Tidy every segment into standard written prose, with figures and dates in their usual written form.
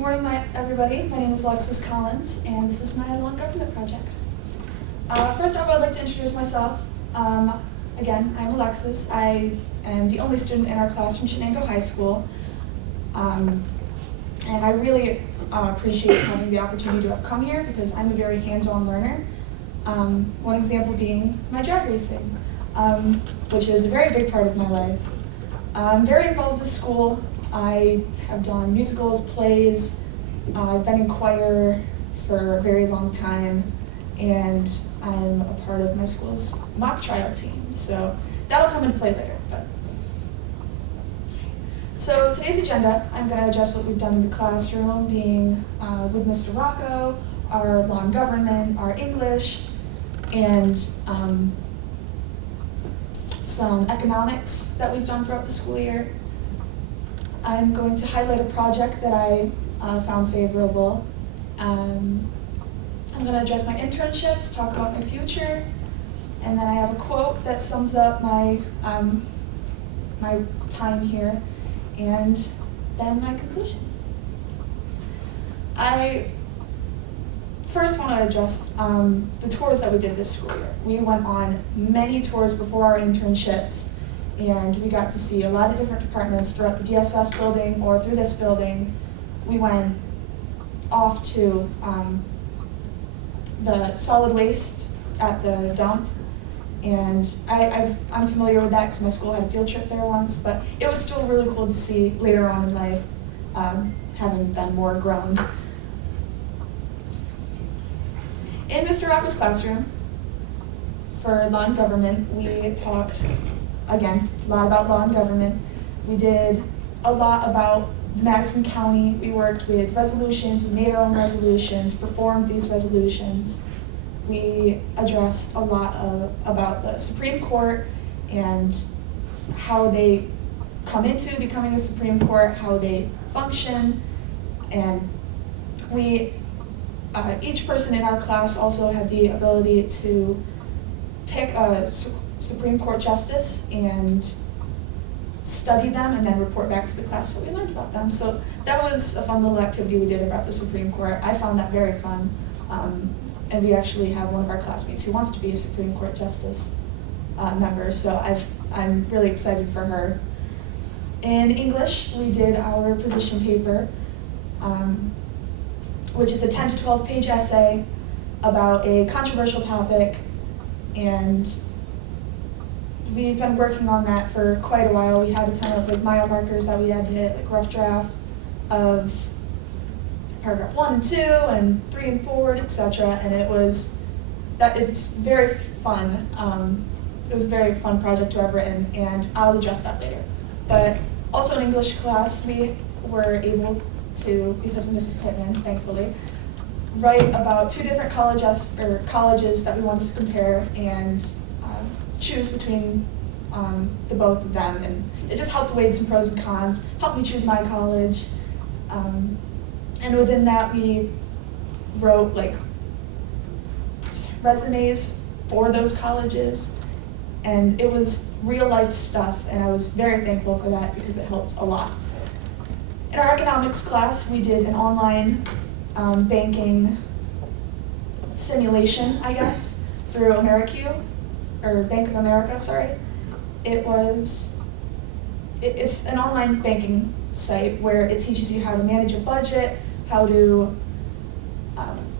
morning, everybody. My name is Alexis Collins, and this is my NonGovernment project. First off, I'd like to introduce myself. Again, I'm Alexis. I am the only student in our class from Chenango High School, and I really appreciate having the opportunity to have come here because I'm a very hands-on learner. One example being my drag racing, which is a very big part of my life. I'm very involved with school. I have done musicals, plays, I've been in choir for a very long time, and I'm a part of my school's mock trial team, so that'll come into play later. So today's agenda, I'm going to address what we've done in the classroom, being with Mr. Rocco, our law and government, our English, and some economics that we've done throughout the school year. I'm going to highlight a project that I found favorable. I'm going to address my internships, talk about my future, and then I have a quote that sums up my my time here, and then my conclusion. I first want to address the tours that we did this school year. We went on many tours before our internships, and we got to see a lot of different departments throughout the DSS building or through this building. We went off to the solid waste at the dump, and I'm familiar with that because my school had a field trip there once, but it was still really cool to see later on in life, having been more grown. In Mr. Rocco's classroom, for law and government, we talked, again, a lot about law and government. We did a lot about Madison County. We worked with resolutions, we made our own resolutions, performed these resolutions. We addressed a lot about the Supreme Court and how they come into becoming a Supreme Court, how they function, and each person in our class also had the ability to pick a Supreme Court justice and study them and then report back to the class what we learned about them. So that was a fun little activity we did about the Supreme Court. I found that very fun. And we actually have one of our classmates who wants to be a Supreme Court justice member, so I'm really excited for her. In English, we did our position paper, which is a 10 to 12 page essay about a controversial topic, and we've been working on that for quite a while. We had a ton of mile markers that we had to hit, rough draft of paragraph 1 and 2 and 3 and 4, etc. And it's very fun. It was a very fun project to have written, and I'll address that later. But also in English class, we were able to, because of Mrs. Pittman, thankfully, write about 2 different colleges that we wanted to compare and choose between the both of them. And it just helped weigh some pros and cons, helped me choose my college. And within that, we wrote resumes for those colleges, and it was real life stuff, and I was very thankful for that because it helped a lot. In our economics class, we did an online banking simulation, I guess, through AmeriQ, or Bank of America, sorry. It's an online banking site where it teaches you how to manage a budget, how to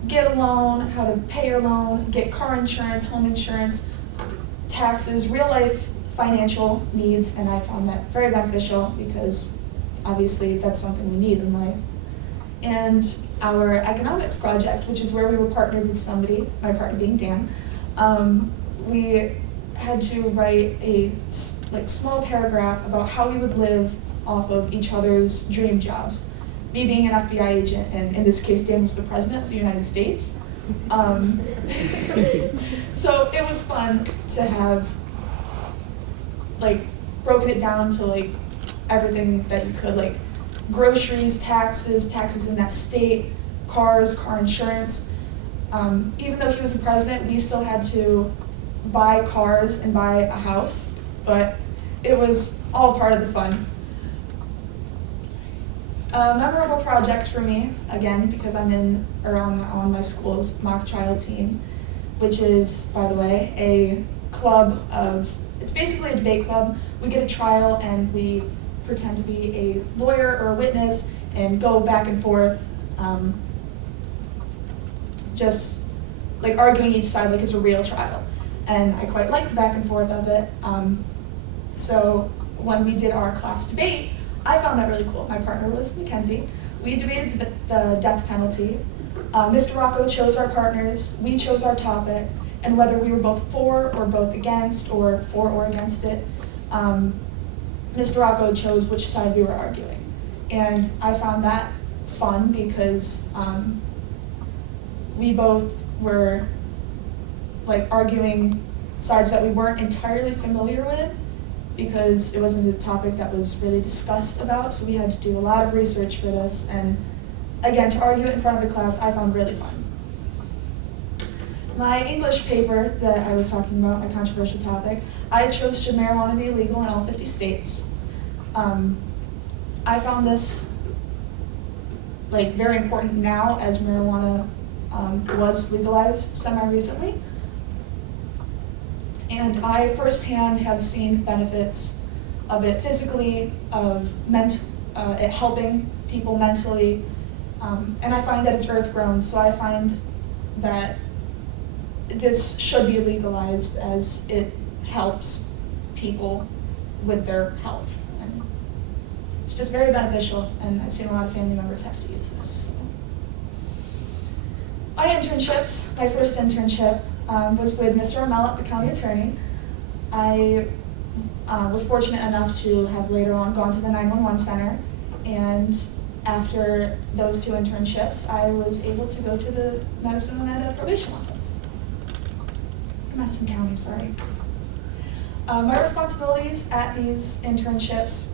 get a loan, how to pay your loan, get car insurance, home insurance, taxes, real life financial needs, and I found that very beneficial because obviously that's something we need in life. And our economics project, which is where we were partnered with somebody, my partner being Dan, we had to write a small paragraph about how we would live off of each other's dream jobs. Me being an FBI agent, and in this case, Dan was the President of the United States. So it was fun to have broken it down to everything that you could, groceries, taxes in that state, cars, car insurance. Even though he was the president, we still had to buy cars and buy a house, but it was all part of the fun. A memorable project for me, again, because I'm on my school's mock trial team, which is, by the way, a club it's basically a debate club. We get a trial and we pretend to be a lawyer or a witness and go back and forth, just like arguing each side like it's a real trial. And I quite like the back and forth of it. So when we did our class debate, I found that really cool. My partner was Mackenzie. We debated the death penalty. Mr. Rocco chose our partners, we chose our topic, and whether we were both for or both against or for or against it, Mr. Rocco chose which side we were arguing. And I found that fun because we both were like arguing sides that we weren't entirely familiar with, because it wasn't a topic that was really discussed about, so we had to do a lot of research for this, and again, to argue it in front of the class, I found really fun. My English paper that I was talking about, my controversial topic, I chose should marijuana be illegal in all 50 states. I found this like very important now as marijuana was legalized semi-recently. And I firsthand have seen benefits of it physically, of it helping people mentally, and I find that it's earth-grown, so I find that this should be legalized as it helps people with their health. And it's just very beneficial, and I've seen a lot of family members have to use this. So. My internships, my first internship, was with Mr. O'Mell, the county attorney. I was fortunate enough to have later on gone to the 911 center, and after those 2 internships, I was able to go to the Madison, Oneida probation office. Madison County, sorry. My responsibilities at these internships,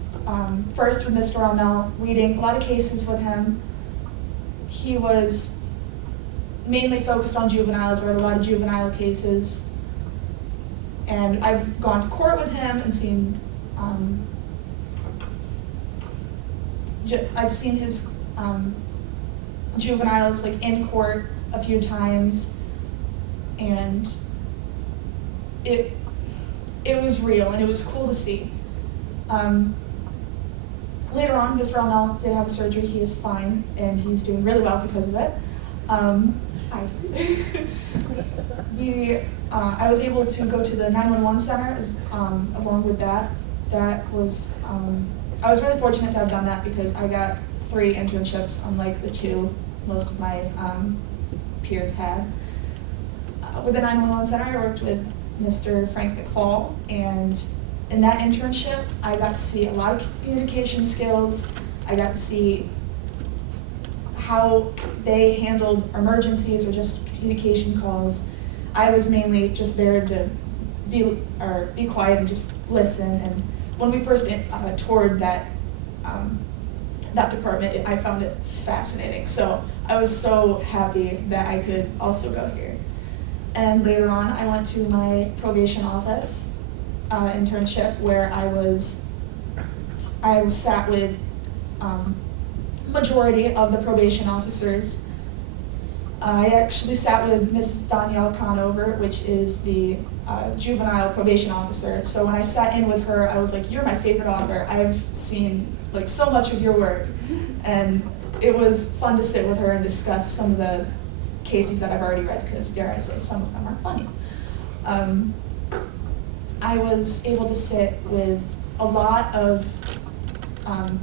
first with Mr. O'Mell, reading a lot of cases with him. He was mainly focused on juveniles, read a lot of juvenile cases. And I've gone to court with him and seen, I've seen his juveniles like in court a few times, and it was real and it was cool to see. Later on, Mr. O'Mell did have a surgery. He is fine and he's doing really well because of it. I was able to go to the 911 center along with that. That was, I was really fortunate to have done that because I got 3 internships, unlike the 2 most of my peers had. With the 911 center, I worked with Mr. Frank McFall, and in that internship, I got to see a lot of communication skills. I got to see how they handled emergencies or just communication calls. I was mainly just there to be quiet and just listen. And when we first toured that department, I found it fascinating. So I was so happy that I could also go here. And later on, I went to my probation office internship, where I was sat with majority of the probation officers. I actually sat with Mrs. Danielle Conover, which is the juvenile probation officer. So when I sat in with her, I was like, "You're my favorite author. I've seen like so much of your work," and it was fun to sit with her and discuss some of the cases that I've already read, because dare I say, some of them are funny. I was able to sit with a lot of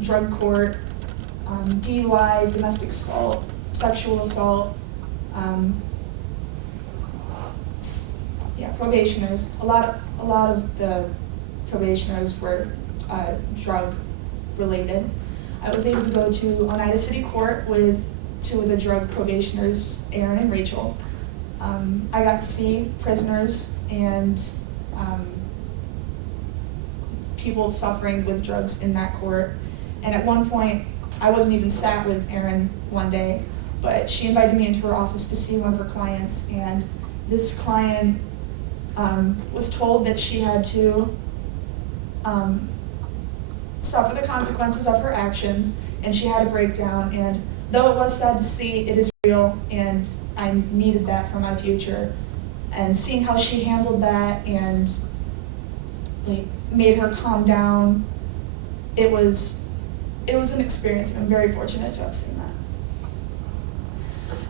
drug court, DUI, domestic assault, sexual assault, probationers. A lot of the probationers were drug related. I was able to go to Oneida City Court with 2 of the drug probationers, Aaron and Rachel. I got to see prisoners and people suffering with drugs in that court. And at one point, I wasn't even sat with Aaron one day, but she invited me into her office to see one of her clients, and this client was told that she had to suffer the consequences of her actions, and she had a breakdown, and though it was sad to see, it is real, and I needed that for my future. And seeing how she handled that and like made her calm down, it was an experience, and I'm very fortunate to have seen that.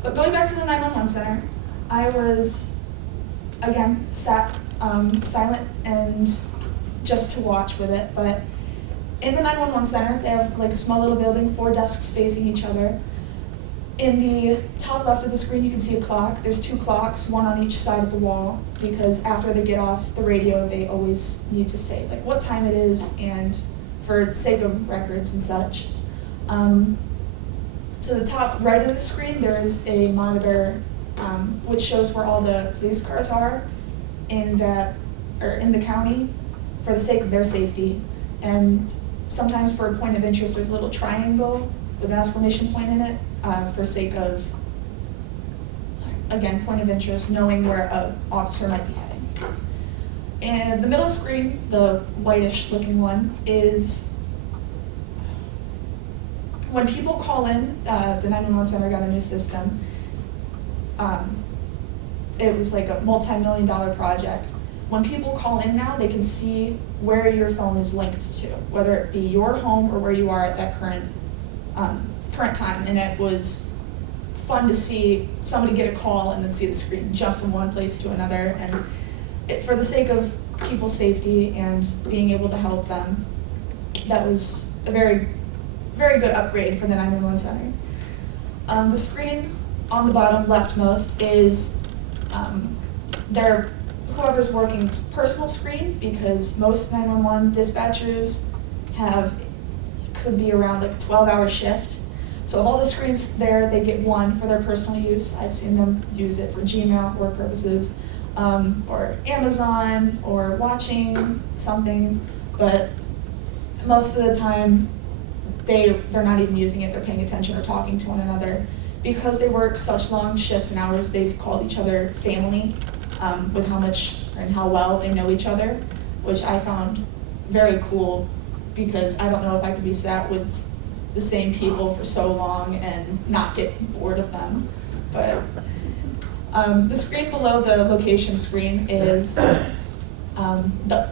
But going back to the 911 center, I was, again, sat silent and just to watch with it. But in the 911 center, they have like a small little building, 4 desks facing each other. In the top left of the screen, you can see a clock. There's 2 clocks, one on each side of the wall, because after they get off the radio, they always need to say like what time it is, and for the sake of records and such. To the top right of the screen, there is a monitor which shows where all the police cars are in the county for the sake of their safety. And sometimes for a point of interest, there's a little triangle with an exclamation point in it for sake of, again, point of interest, knowing where an officer might be heading. And the middle screen, the whitish looking one, is when people call in, the 911 center got a new system. It was like a multi-million-dollar project. When people call in now, they can see where your phone is linked to, whether it be your home or where you are at that current time. And it was fun to see somebody get a call and then see the screen jump from one place to another. And for the sake of people's safety and being able to help them, that was a very, very good upgrade for the 911 center. The screen on the bottom leftmost is whoever's working's personal screen, because most 911 dispatchers could be around like a 12-hour shift. So of all the screens there, they get one for their personal use. I've seen them use it for Gmail, work purposes, or Amazon, or watching something, but most of the time, they're not even using it, they're paying attention or talking to one another. Because they work such long shifts and hours, they've called each other family with how much and how well they know each other, which I found very cool, because I don't know if I could be sat with the same people for so long and not get bored of them. But the screen below the location screen is the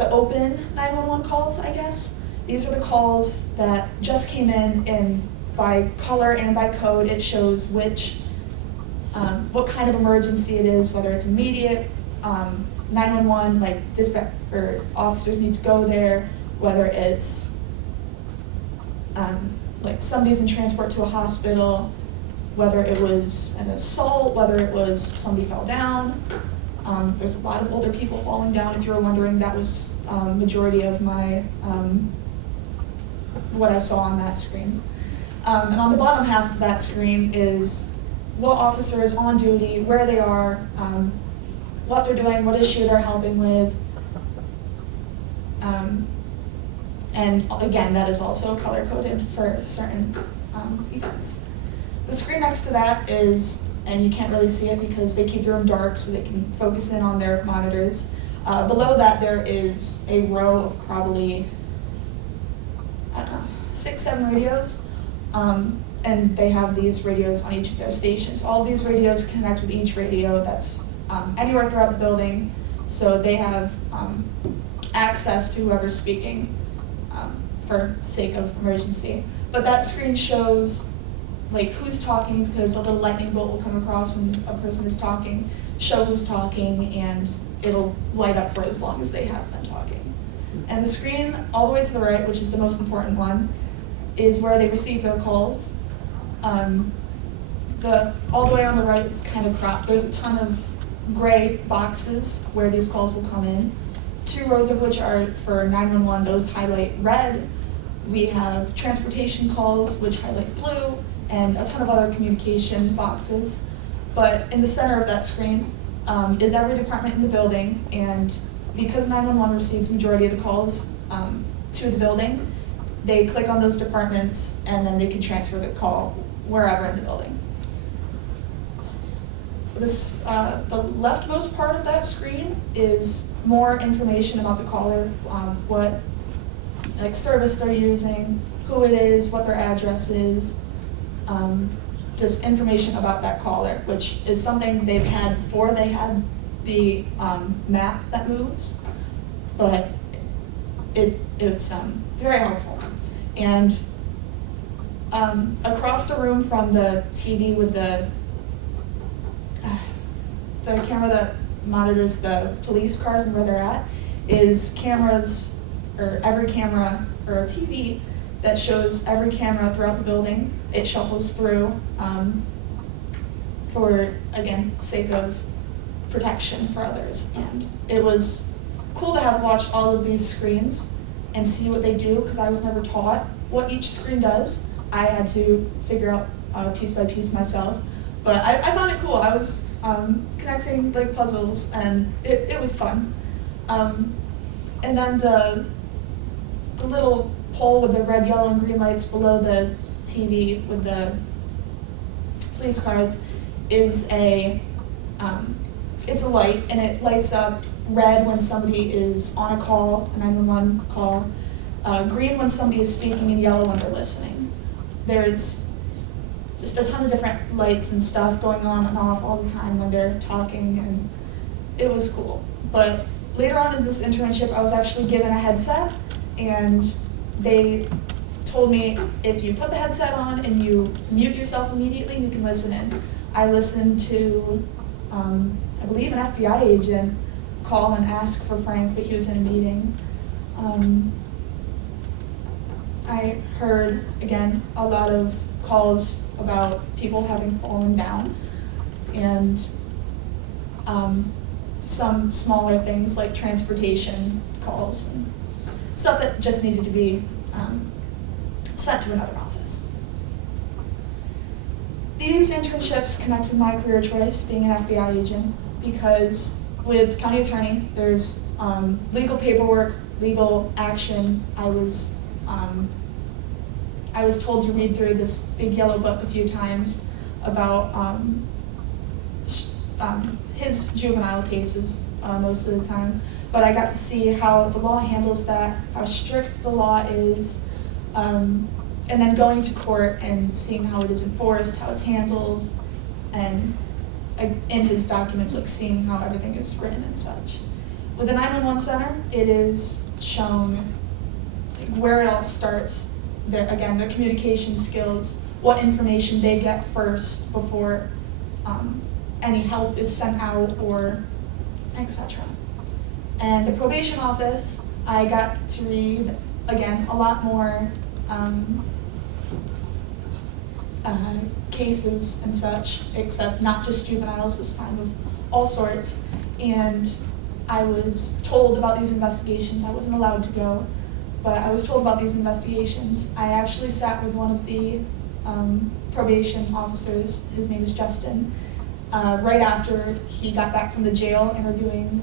open 911 calls, I guess. These are the calls that just came in, and by color and by code, it shows what kind of emergency it is, whether it's immediate, 911, like dispatch or officers need to go there, whether it's like somebody's in transport to a hospital, whether it was an assault, whether it was somebody fell down. There's a lot of older people falling down. If you were wondering, that was majority of my what I saw on that screen. And on the bottom half of that screen is what officer is on duty, where they are, what they're doing, what issue they're helping with. And again, that is also color-coded for certain events. The screen next to that is, and you can't really see it because they keep the room dark so they can focus in on their monitors. Below that, there is a row of probably, I don't know, 6, 7 radios. And they have these radios on each of their stations. All of these radios connect with each radio that's anywhere throughout the building, so they have access to whoever's speaking for sake of emergency. But that screen shows like who's talking, because a little lightning bolt will come across when a person is talking, show who's talking, and it'll light up for as long as they have been talking. And the screen all the way to the right, which is the most important one, is where they receive their calls. All the way on the right, it's kind of cropped. There's a ton of gray boxes where these calls will come in. 2 rows of which are for 911, those highlight red. We have transportation calls, which highlight blue, and a ton of other communication boxes. But in the center of that screen is every department in the building, and because 911 receives majority of the calls to the building, they click on those departments and then they can transfer the call wherever in the building. The leftmost part of that screen is more information about the caller, what like service they're using, who it is, what their address is, just information about that caller, which is something they've had before. They had the map that moves, but it's very helpful. And across the room from the TV with the camera that monitors the police cars and where they're at is cameras, or every camera, or a TV that shows every camera throughout the building. It shuffles through for, again, sake of protection for others. And it was cool to have watched all of these screens and see what they do, because I was never taught what each screen does. I had to figure out piece by piece myself. But I found it cool. I was connecting like puzzles, and it was fun. And then the little pole with the red, yellow, and green lights below the TV with the police cars is it's a light, and it lights up red when somebody is on a call, a 911 call, green when somebody is speaking, and yellow when they're listening. There's just a ton of different lights and stuff going on and off all the time when they're talking, and it was cool. But later on in this internship, I was actually given a headset, and they told me if you put the headset on and you mute yourself immediately, you can listen in. I listened to, I believe, an FBI agent call and ask for Frank, but he was in a meeting. I heard, again, a lot of calls about people having fallen down, and some smaller things like transportation calls and stuff that just needed to be sent to another office. These internships connect with my career choice, being an FBI agent, because with county attorney, there's legal paperwork, legal action. I was told to read through this big yellow book a few times about his juvenile cases most of the time, but I got to see how the law handles that, how strict the law is, and then going to court and seeing how it is enforced, how it's handled, and in his documents, like seeing how everything is written and such. With the 911 center, it is shown like where it all starts. Their communication skills, what information they get first before any help is sent out, or etc. And the probation office, I got to read, again, a lot more cases and such, except not just juveniles this time, of all sorts. And I was told about these investigations. I wasn't allowed to go, but I was told about these investigations. I actually sat with one of the probation officers, his name is Justin, right after he got back from the jail interviewing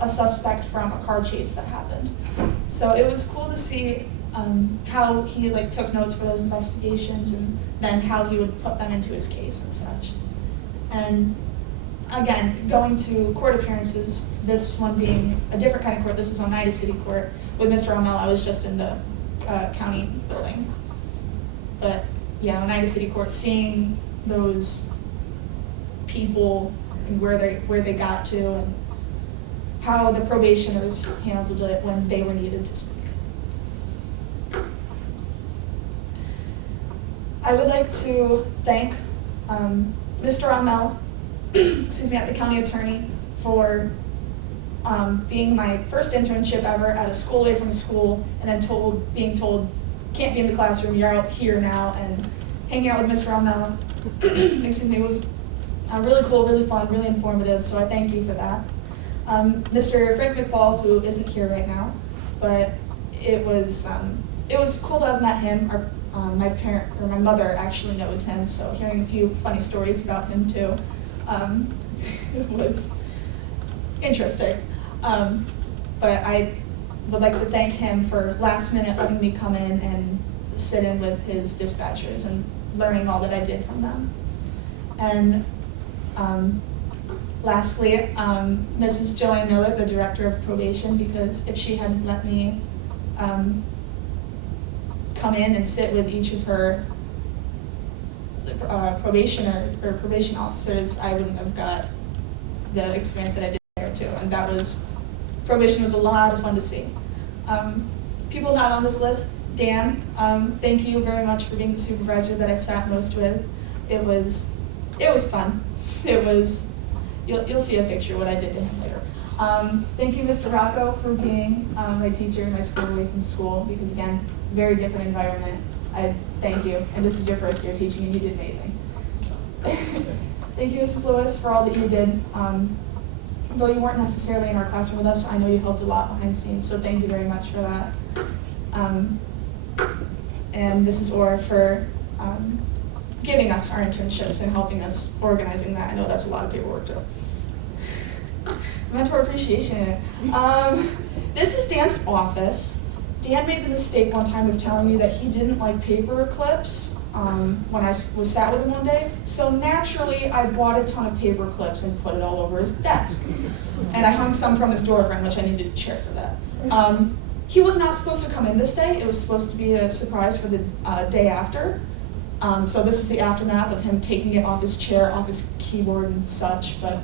a suspect from a car chase that happened. So it was cool to see how he took notes for those investigations, and then how he would put them into his case and such. And again, going to court appearances, this one being a different kind of court. This is Oneida City Court. With Mr. O'Mell, I was just in the county building. But yeah, Oneida City Court, seeing those people and where they got to, and how the probationers handled it when they were needed to speak. I would like to thank Mr. O'Mell, at the county attorney, for being my first internship ever at a school away from a school, and then being told, can't be in the classroom, you're out here now, and hanging out with Mr. O'Mell, was really cool, really fun, really informative, so I thank you for that. Mr. Frank McFall, who isn't here right now, but it was cool to have met him. My mother actually knows him, so hearing a few funny stories about him too, it was interesting. But I would like to thank him for last minute letting me come in and sit in with his dispatchers and learning all that I did from them. And lastly, Mrs. Joanne Miller, the director of probation, because if she hadn't let me come in and sit with each of her probation officers, I wouldn't have got the experience that I did there too. And probation was a lot of fun to see. People not on this list, Dan, thank you very much for being the supervisor that I sat most with. It was fun. You'll see a picture of what I did to him later. Thank you, Mr. Rocco, for being my teacher in my school away from school, because again, very different environment. I thank you, and this is your first year teaching, and you did amazing. Thank you, Mrs. Lewis, for all that you did. Though you weren't necessarily in our classroom with us, I know you helped a lot behind the scenes, so thank you very much for that. And Mrs. Orr for giving us our internships and helping us organizing that. I know that's a lot of paperwork too. Mentor appreciation. This is Dan's office. Dan made the mistake one time of telling me that he didn't like paper clips when I was sat with him one day. So naturally, I bought a ton of paper clips and put it all over his desk. And I hung some from his door frame, which I needed a chair for that. He was not supposed to come in this day. It was supposed to be a surprise for the day after. So this is the aftermath of him taking it off his chair, off his keyboard and such. But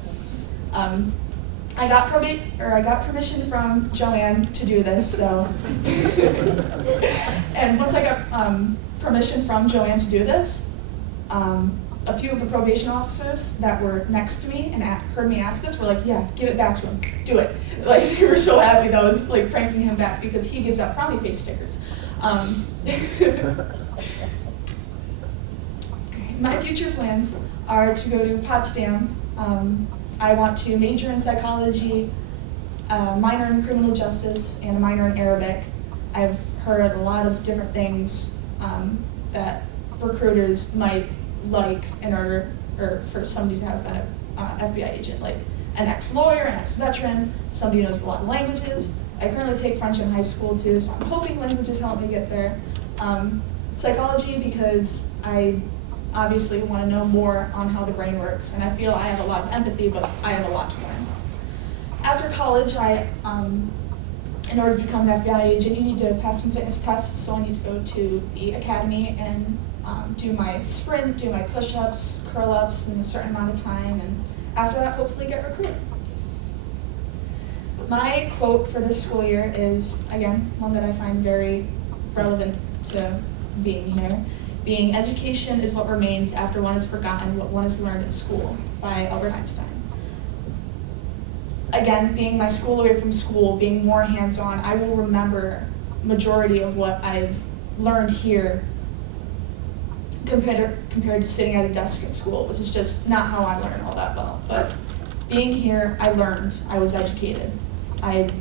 I got permission from Joanne to do this, so. And once I got permission from Joanne to do this, a few of the probation officers that were next to me and heard me ask this were like, yeah, give it back to him, do it. Like, they were so happy that I was like pranking him back because he gives out frowny face stickers. My future plans are to go to Potsdam. I want to major in psychology, minor in criminal justice, and a minor in Arabic. I've heard a lot of different things that recruiters might like in order for somebody to have been an FBI agent, like an ex-lawyer, an ex-veteran, somebody who knows a lot of languages. I currently take French in high school too, so I'm hoping languages help me get there. Psychology, because I obviously want to know more on how the brain works, and I feel I have a lot of empathy, but I have a lot to learn. After college, in order to become an FBI agent, you need to pass some fitness tests, so I need to go to the academy and do my sprint, do my push-ups, curl-ups in a certain amount of time, and after that, hopefully get recruited. My quote for this school year is, again, one that I find very relevant to being here. Being education is what remains after one has forgotten what one has learned in school, by Albert Einstein. Again, being my school away from school, being more hands-on, I will remember majority of what I've learned here compared to sitting at a desk at school, which is just not how I learn all that well. But being here, I learned, I was educated. I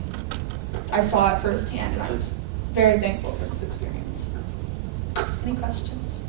saw it firsthand, and I was very thankful for this experience. Any questions?